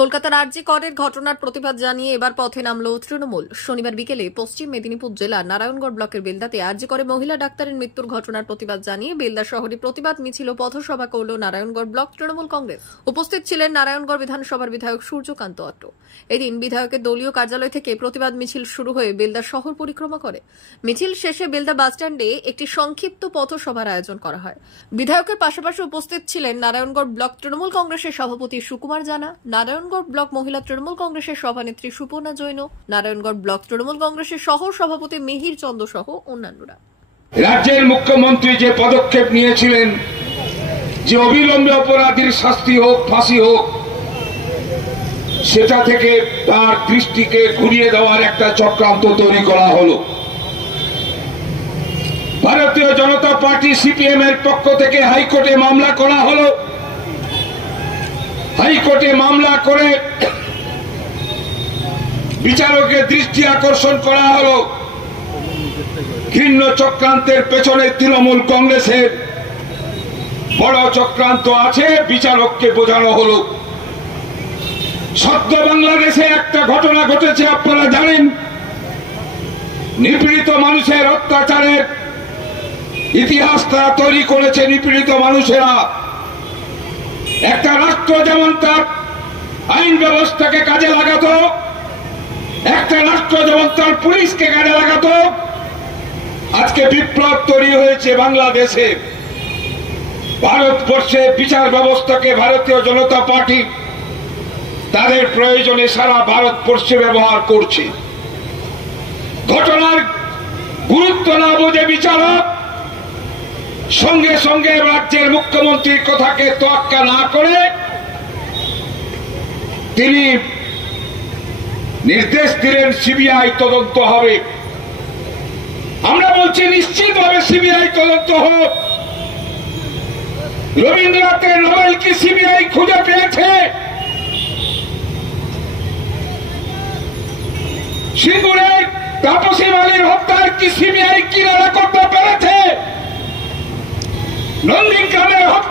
কলকাতার আরজি করের ঘটনার প্রতিবাদ জানিয়ে এবার পথে নামল তৃণমূল। শনিবার বিকেলে পশ্চিম মেদিনীপুর জেলার নারায়ণগড় ব্লকের বেলদাতে আরজি করে মহিলা ডাক্তারের মৃত্যুর ঘটনার প্রতিবাদ জানিয়ে বেলদা শহরে প্রতিবাদ মিছিল পথসভা করল নারায়ণগড় ব্লক তৃণমূল কংগ্রেস। উপস্থিত ছিলেন নারায়ণগড় বিধানসভার বিধায়ক সূর্যকান্ত অট্ট। এদিন বিধায়কের দলীয় কার্যালয় থেকে প্রতিবাদ মিছিল শুরু হয়ে বেলদা শহর পরিক্রমা করে। মিছিল শেষে বেলদা বাসস্ট্যান্ডে একটি সংক্ষিপ্ত পথসভার আয়োজন করা হয়। বিধায়কের পাশাপাশি উপস্থিত ছিলেন নারায়ণগড় ব্লক তৃণমূল কংগ্রেসের সভাপতি সুকুমার জানা, নারায়ণগড় ব্লক মহিলা তৃণমূল কংগ্রেসের সভানেত্রী সুপর্ণা জৈন, নারায়ণগড় ব্লক তৃণমূল কংগ্রেসের সহ সভাপতি মিহির চন্দ্র সহ অন্যান্যরা। রাজ্যের মুখ্যমন্ত্রী যে পদক্ষেপ নিয়েছিলেন যে অবিলম্বে অপরাধীর শাস্তি হোক, ফাঁসি হোক, সেটা থেকে তার দৃষ্টিকে ঘুরিয়ে দেওয়ার একটা চক্রান্ত তৈরি করা হলো। ভারতীয় জনতা পার্টি সিপিএম এর পক্ষ থেকে হাইকোর্টে মামলা করা হলো। হাইকোর্টে মামলা করে বিচারকের দৃষ্টি আকর্ষণ করা হলো। ঘৃণ্য চক্রান্তের পেছনে তৃণমূল কংগ্রেসের বড় চক্রান্ত আছে, বিচারককে বোঝানো হলো। সদ্য বাংলাদেশে একটা ঘটনা ঘটেছে, আপনারা জানেন। নিপীড়িত মানুষের অত্যাচারের ইতিহাস তারা তৈরি করেছে। নিপীড়িত মানুষেরা, একটা রাষ্ট্র যেমন তার আইন ব্যবস্থাকে কাজে লাগাতো, একটা রাষ্ট্র যেমন তার পুলিশকে কাজে লাগাতো, আজকে বিপ্লব তৈরি হয়েছে বাংলাদেশে। ভারতবর্ষে বিচার ব্যবস্থাকে ভারতীয় জনতা পার্টি তাদের প্রয়োজনে সারা ভারতবর্ষে ব্যবহার করছে। ঘটনার গুরুত্ব না বুঝে বিচারক সঙ্গে সঙ্গে রাজ্যের মুখ্যমন্ত্রীর কথাকে তোয়াক্কা না করে তিনি নির্দেশ দিলেন সিবিআই তদন্ত হবে। আমরা বলছি নিশ্চিতভাবে সিবিআই তদন্ত হোক। রবীন্দ্রনাথের নোবেল কি সিবিআই খুঁজে পেয়েছে? সিঙ্গুরের তাপসী মালির হত্যার কি সিবিআই কিনারা করতে পেরেছে? নন্দীগ্রামের হত্যা